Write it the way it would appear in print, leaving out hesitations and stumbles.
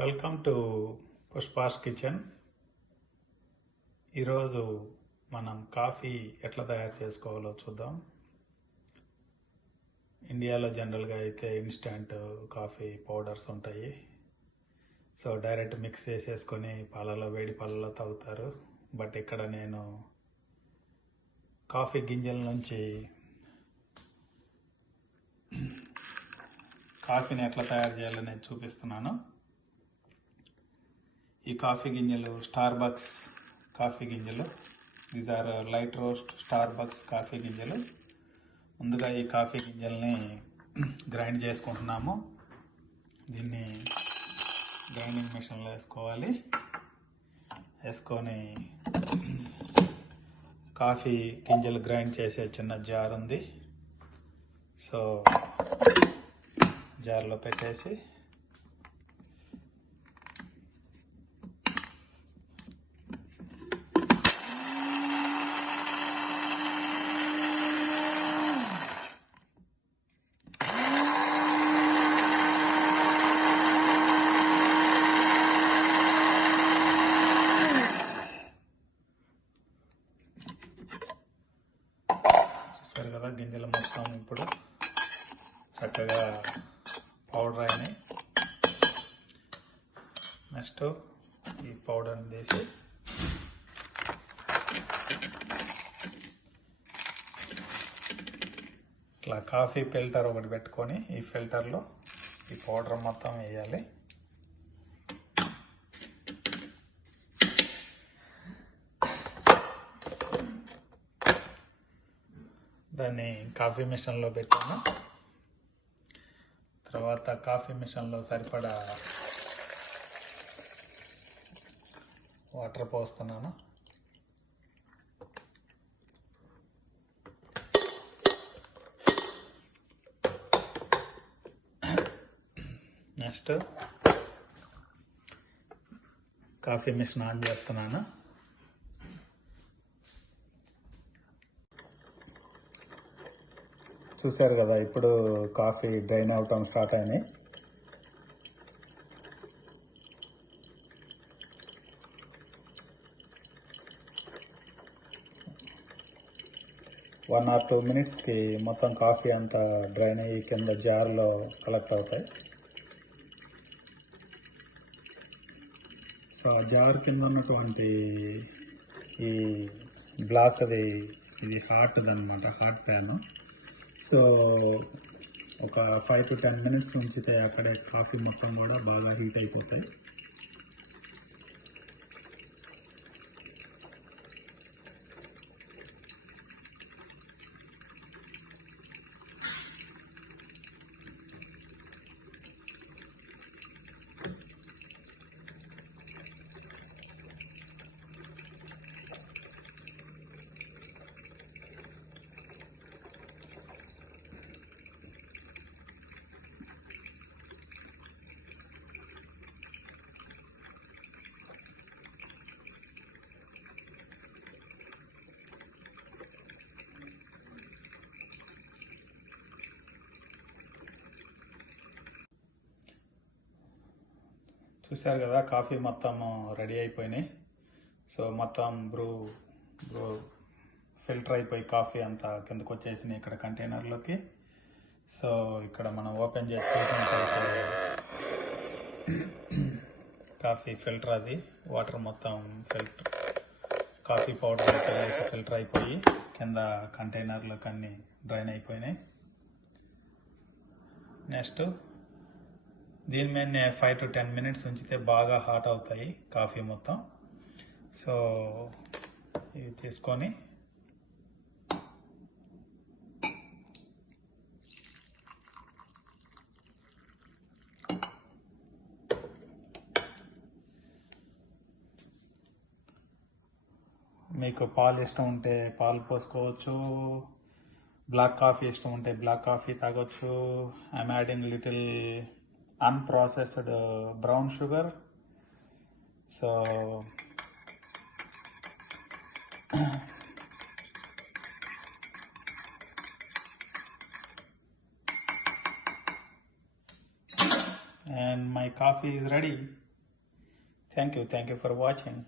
Welcome to Pushpa's kitchen. ఈరోజు మనం coffee ఎట్లా తయారు చేసుకోవాలో చూద్దాం. ఇండియాలో జనరల్గా అయితే ఇన్స్టంట్ కాఫీ పౌడర్స్ ఉంటాయి. సో డైరెక్ట్ మిక్స్ చేసేసుకొని వేడి పాలలో తాగుతారు. బట్ ఇక్కడ నేను కాఫీ గింజల నుంచి కాఫీని ఎట్లా తయారు చేయాలని చూపిస్తున్నాను. ఈ కాఫీ గింజలు స్టార్బక్స్ కాఫీ గింజలు. These are light roast Starbucks coffee గింజలు. ముందుగా ఈ కాఫీ గింజల్ని గ్రైండ్ చేసుకుంటున్నాము. దీన్ని గ్రైండింగ్ మిషన్లో వేసుకొని కాఫీ గింజలు గ్రైండ్ చేసే చిన్న జార్ ఉంది. సో జార్లో పెట్టేసి కదా గింజలు మొత్తం ఇప్పుడు చక్కగా పౌడర్ అయినాయి. నెక్స్ట్ ఈ పౌడర్ని తీసి ఇట్లా కాఫీ ఫిల్టర్ ఒకటి పెట్టుకొని ఈ ఫిల్టర్లో ఈ పౌడర్ మొత్తం వేయాలి. దాన్ని కాఫీ మిషన్లో పెట్టాను. తర్వాత కాఫీ మిషన్లో సరిపడా వాటర్ పోస్తున్నాను. నెక్స్ట్ కాఫీ మిషన్ ఆన్ చేస్తున్నాను. చూశారు కదా, ఇప్పుడు కాఫీ డ్రైన్ అవటం స్టార్ట్ అయినాయి. వన్ ఆర్ 2 మినిట్స్కి మొత్తం కాఫీ అంతా డ్రైన్ అయ్యి కింద జార్లో కలెక్ట్ అవుతాయి. సో ఆ జార్ కింద ఉన్నటువంటి ఈ బ్లాక్ది ఇది హాట్ది అనమాట, హాట్ ప్యాన్. సో ఒక 5 to 10 మినిట్స్ ఉంచితే అక్కడే కాఫీ మొత్తం కూడా బాగా హీట్ అయిపోతాయి. చూశారు కదా, కాఫీ మొత్తం రెడీ అయిపోయినాయి. సో మొత్తం బ్రూ ఫిల్టర్ అయిపోయి కాఫీ అంతా కిందకు వచ్చేసింది ఇక్కడ కంటైనర్లోకి. సో ఇక్కడ మనం ఓపెన్ చేసి చూసినట్లయితే కాఫీ ఫిల్టర్, అది వాటర్ మొత్తం ఫిల్టర్ కాఫీ పౌడర్ వేసి ఫిల్టర్ అయిపోయి కింద కంటైనర్లోకి అన్నీ డ్రైన్ అయిపోయినాయి. నెక్స్ట్ దీని మీద 5 to 10 మినిట్స్ ఉంచితే బాగా హాట్ అవుతాయి కాఫీ మొత్తం. సో ఇవి తీసుకొని మీకు పాలు ఇష్టం ఉంటే పాలు పోసుకోవచ్చు, బ్లాక్ కాఫీ ఇష్టం ఉంటే బ్లాక్ కాఫీ తాగొచ్చు. I'm adding little unprocessed brown sugar. So and my coffee is ready. Thank you for watching.